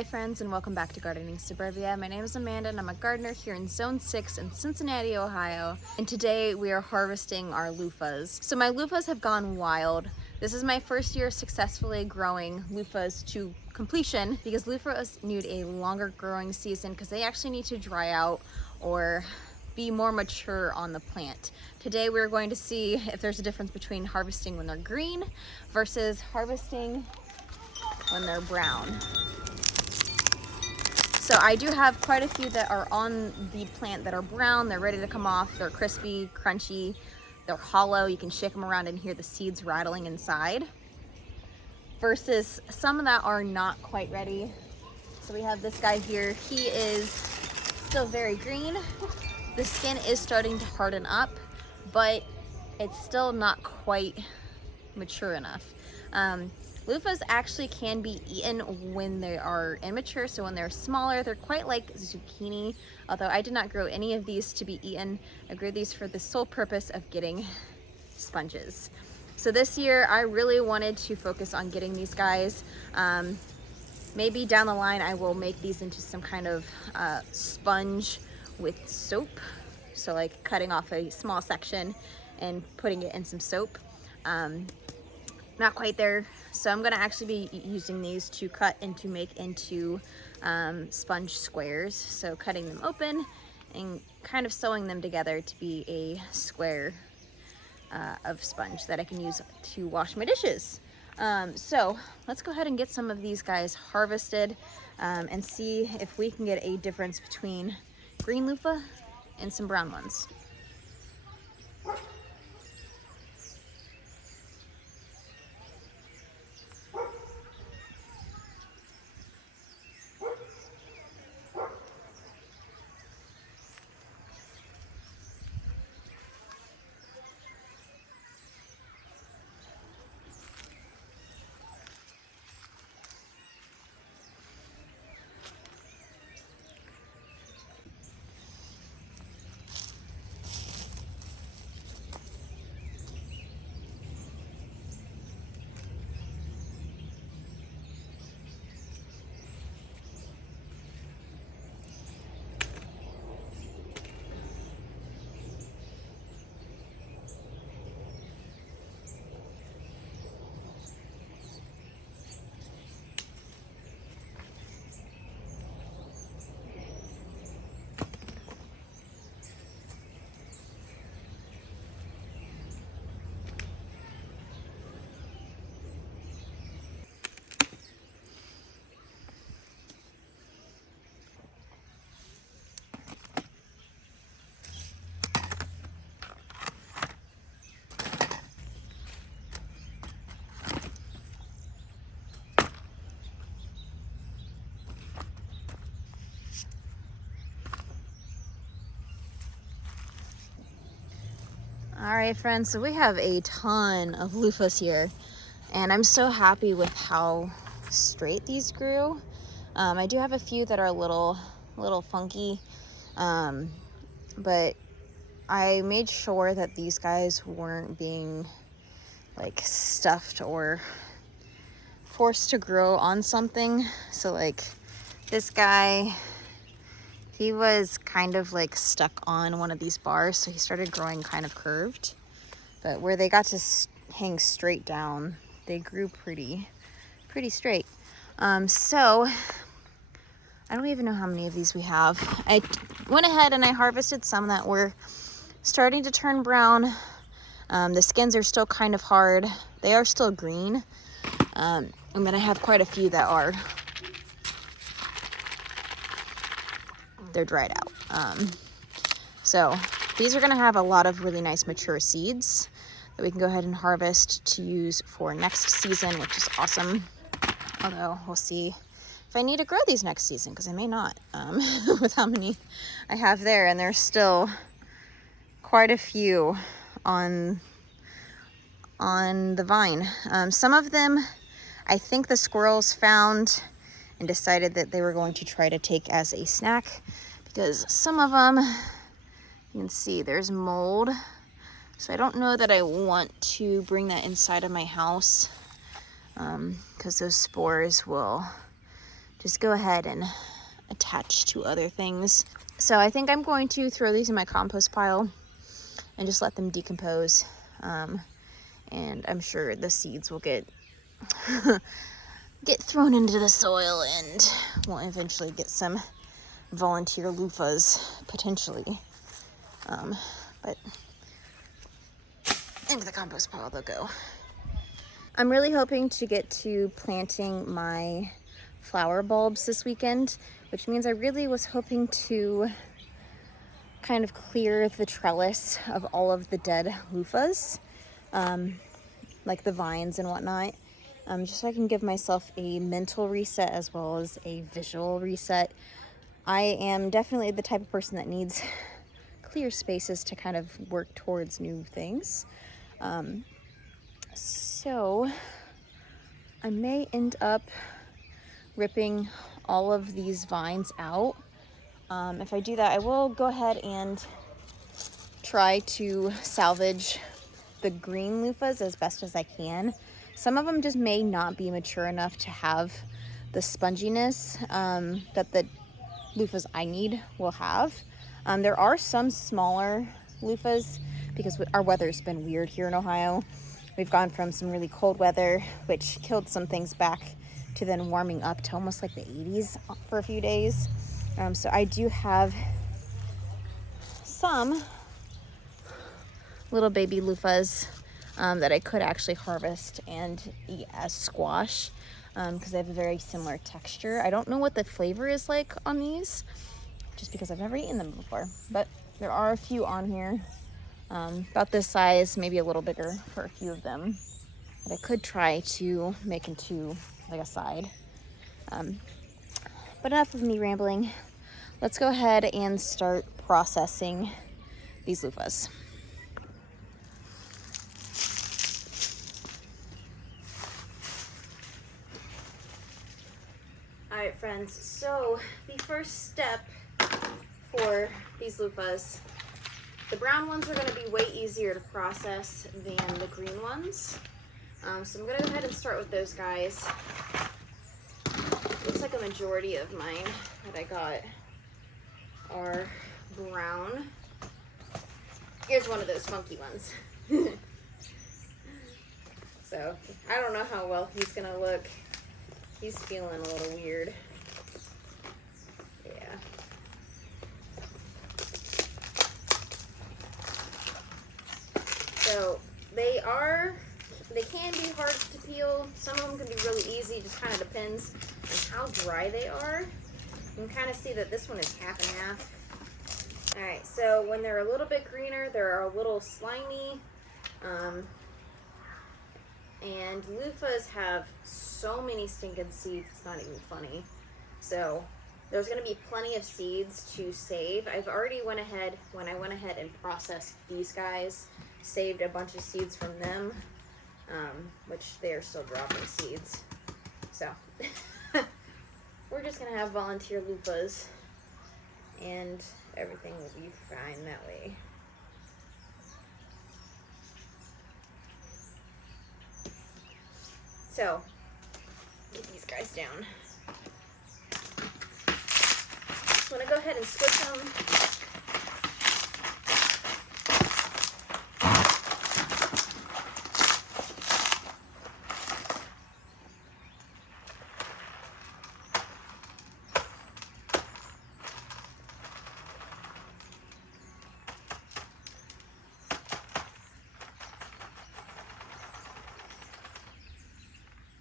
Hi friends, and welcome back to Gardening Suburbia. My name is Amanda and I'm a gardener here in Zone 6 in Cincinnati, Ohio. And today we are harvesting our loofahs. So my loofahs have gone wild. This is my first year successfully growing loofahs to completion because loofahs need a longer growing season because they actually need to dry out or be more mature on the plant. Today we're going to see if there's a difference between harvesting when they're green versus harvesting when they're brown. So I do have quite a few that are on the plant that are brown. They're ready to come off. They're crispy, crunchy, they're hollow. You can shake them around and hear the seeds rattling inside. Versus some that are not quite ready. So we have this guy here. He is still very green. The skin is starting to harden up, but it's still not quite mature enough. Loofahs actually can be eaten when they are immature, so when they're smaller, they're quite like zucchini, although I did not grow any of these to be eaten. I grew these for the sole purpose of getting sponges. So this year, I really wanted to focus on getting these guys. Maybe down the line, I will make these into some kind of sponge with soap. So like cutting off a small section and putting it in some soap. Not quite there, so I'm gonna actually be using these to cut and to make into sponge squares. So cutting them open and kind of sewing them together to be a square of sponge that I can use to wash my dishes. So let's go ahead and get some of these guys harvested and see if we can get a difference between green loofah and some brown ones. All right, friends, so we have a ton of loofahs here, and I'm so happy with how straight these grew. I do have a few that are a little funky, but I made sure that these guys weren't being like stuffed or forced to grow on something. So like this guy, he was kind of like stuck on one of these bars, so he started growing kind of curved. But where they got to hang straight down, they grew pretty straight. So I don't even know how many of these we have. I went ahead and I harvested some that were starting to turn brown. The skins are still kind of hard. They are still green. And then I have quite a few that are they're dried out. So these are gonna have a lot of really nice mature seeds that we can go ahead and harvest to use for next season, which is awesome. Although we'll see if I need to grow these next season, because I may not, with how many I have there. And there's still quite a few on the vine. Some of them, I think the squirrels found and decided that they were going to try to take as a snack, because some of them, you can see there's mold. So I don't know that I want to bring that inside of my house, because those spores will just go ahead and attach to other things. So I think I'm going to throw these in my compost pile and just let them decompose. And I'm sure the seeds will get thrown into the soil, and we'll eventually get some volunteer loofahs potentially. But into the compost pile they'll go. I'm really hoping to get to planting my flower bulbs this weekend, which means I really was hoping to kind of clear the trellis of all of the dead loofahs, like the vines and whatnot, just so I can give myself a mental reset as well as a visual reset. I am definitely the type of person that needs clear spaces to kind of work towards new things. So I may end up ripping all of these vines out. If I do that, I will go ahead and try to salvage the green loofahs as best as I can. Some of them just may not be mature enough to have the sponginess that the loofahs I need will have. There are some smaller loofahs because our weather's been weird here in Ohio. We've gone from some really cold weather, which killed some things back, to then warming up to almost like the 80s for a few days. So I do have some little baby loofahs that I could actually harvest and eat as squash, because they have a very similar texture. I don't know what the flavor is like on these, just because I've never eaten them before, but there are a few on here, about this size, maybe a little bigger for a few of them, that I could try to make into like a side. But enough of me rambling. Let's go ahead and start processing these loofahs. Alright friends, so the first step for these loofahs, the brown ones are going to be way easier to process than the green ones. So I'm going to go ahead and start with those guys. Looks like a majority of mine that I got are brown. Here's one of those funky ones. So I don't know how well he's going to look. He's feeling a little weird. Yeah. So they can be hard to peel. Some of them can be really easy, just kind of depends on how dry they are. You can kind of see that this one is half and half. Alright, so when they're a little bit greener, they're a little slimy. And loofahs have so many stinking seeds, it's not even funny. So there's going to be plenty of seeds to save. I've already went ahead, when I went ahead and processed these guys, saved a bunch of seeds from them, which they're still dropping seeds. So we're just going to have volunteer loofahs, and everything will be fine that way. So, get these guys down. Just want to go ahead and switch them.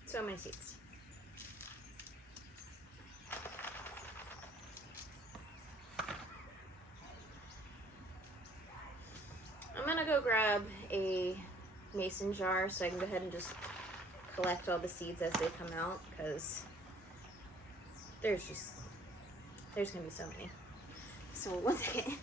So many seeds. I'm gonna go grab a mason jar so I can go ahead and just collect all the seeds as they come out, because there's gonna be so many. So one second.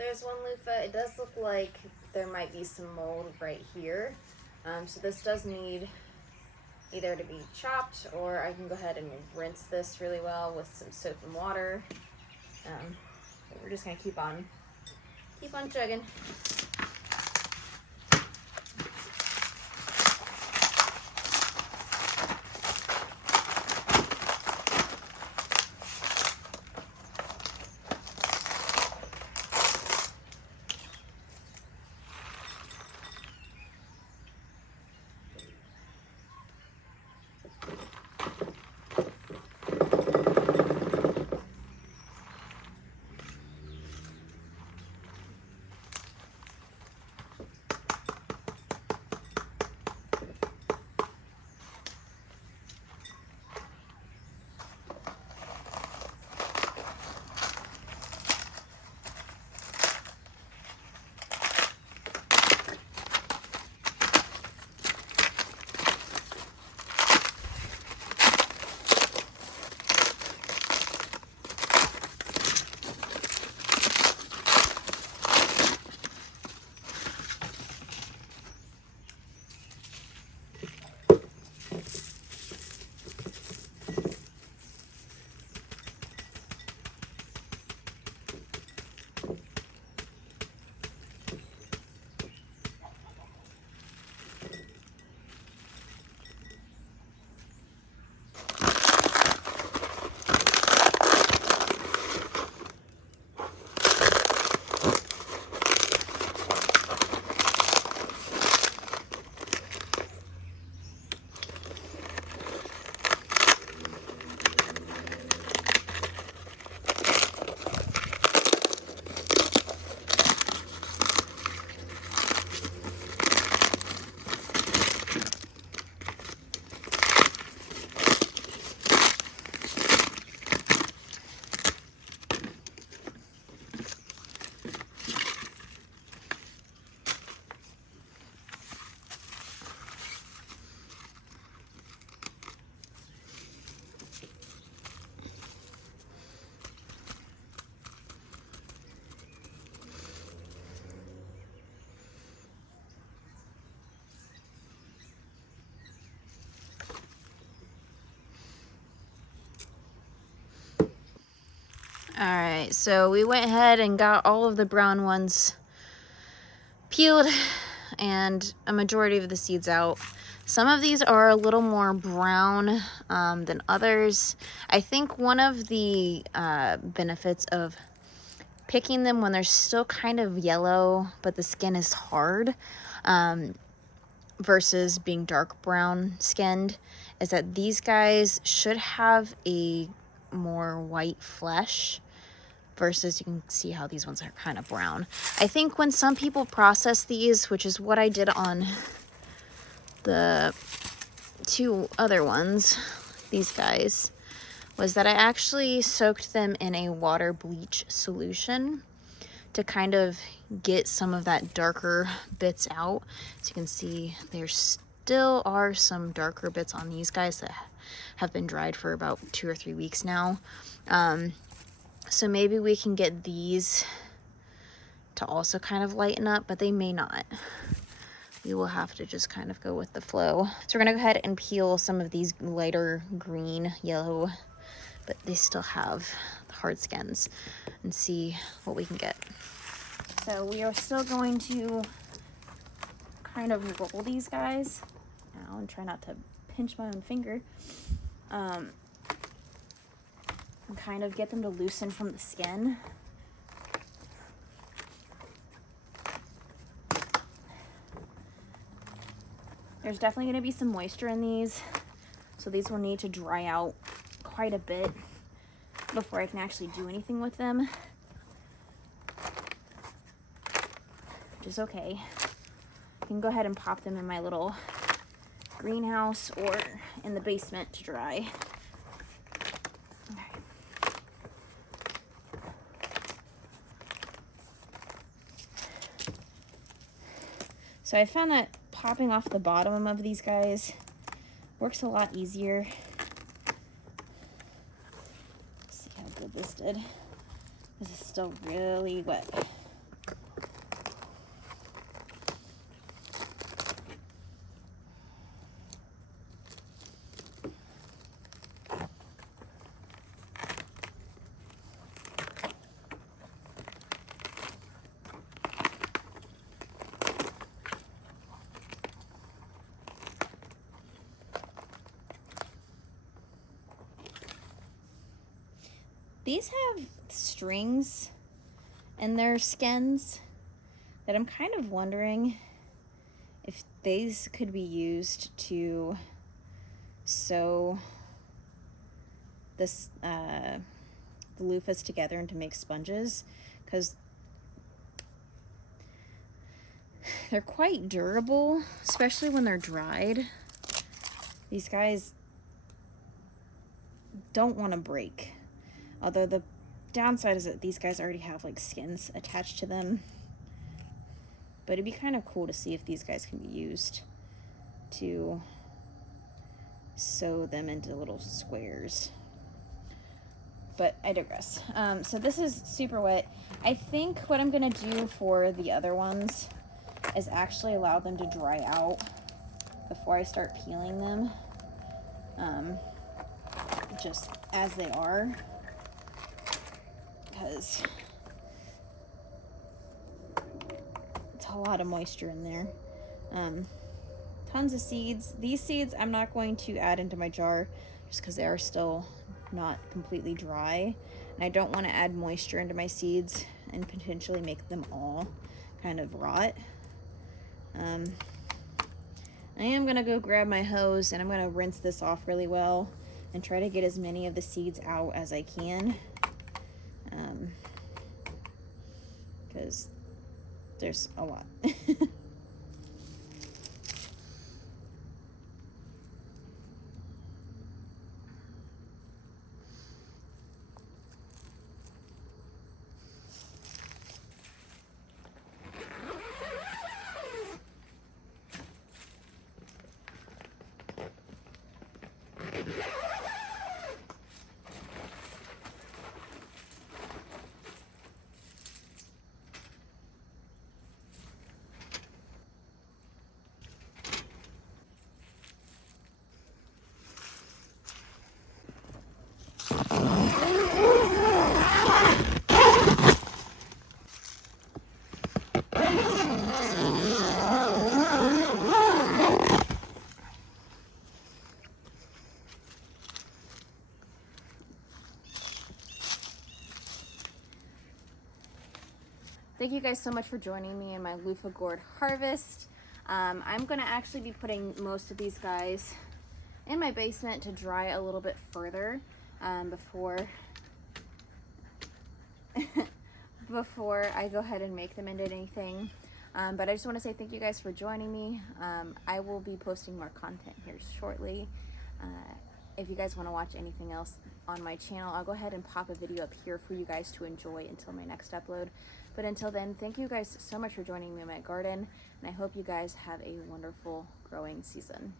there's one loofah. It does look like there might be some mold right here. So this does need either to be chopped, or I can go ahead and rinse this really well with some soap and water. But we're just gonna keep on chugging. All right, so we went ahead and got all of the brown ones peeled and a majority of the seeds out. Some of these are a little more brown than others. I think one of the benefits of picking them when they're still kind of yellow, but the skin is hard, versus being dark brown skinned, is that these guys should have a more white flesh, versus you can see how these ones are kind of brown. I think when some people process these, which is what I did on the two other ones, these guys, was that I actually soaked them in a water bleach solution to kind of get some of that darker bits out. As you can see, there still are some darker bits on these guys that have been dried for about 2 or 3 weeks now. So maybe we can get these to also kind of lighten up, but they may not. We will have to just kind of go with the flow. So we're gonna go ahead and peel some of these lighter green, yellow, but they still have the hard skins, and see what we can get. So we are still going to kind of roll these guys now and try not to pinch my own finger. And kind of get them to loosen from the skin. There's definitely going to be some moisture in these, so these will need to dry out quite a bit before I can actually do anything with them, which is okay. I can go ahead and pop them in my little greenhouse or in the basement to dry. So I found that popping off the bottom of these guys works a lot easier. Let's see how good this did. This is still really wet. these have strings in their skins that I'm kind of wondering if these could be used to sew this the loofahs together and to make sponges, because they're quite durable, especially when they're dried. These guys don't want to break, although the downside is that these guys already have like skins attached to them. But it'd be kind of cool to see if these guys can be used to sew them into little squares. But I digress. So this is super wet. I think what I'm gonna do for the other ones is actually allow them to dry out before I start peeling them, just as they are, because it's a lot of moisture in there. Tons of seeds. These seeds I'm not going to add into my jar just because they are still not completely dry, and I don't want to add moisture into my seeds and potentially make them all kind of rot. I am gonna go grab my hose and I'm gonna rinse this off really well and try to get as many of the seeds out as I can, because there's a lot. Thank you guys so much for joining me in my loofah gourd harvest. I'm gonna actually be putting most of these guys in my basement to dry a little bit further before before I go ahead and make them into anything. But I just want to say thank you guys for joining me. I will be posting more content here shortly. If you guys want to watch anything else on my channel, I'll go ahead and pop a video up here for you guys to enjoy until my next upload. But until then, thank you guys so much for joining me in my garden, and I hope you guys have a wonderful growing season.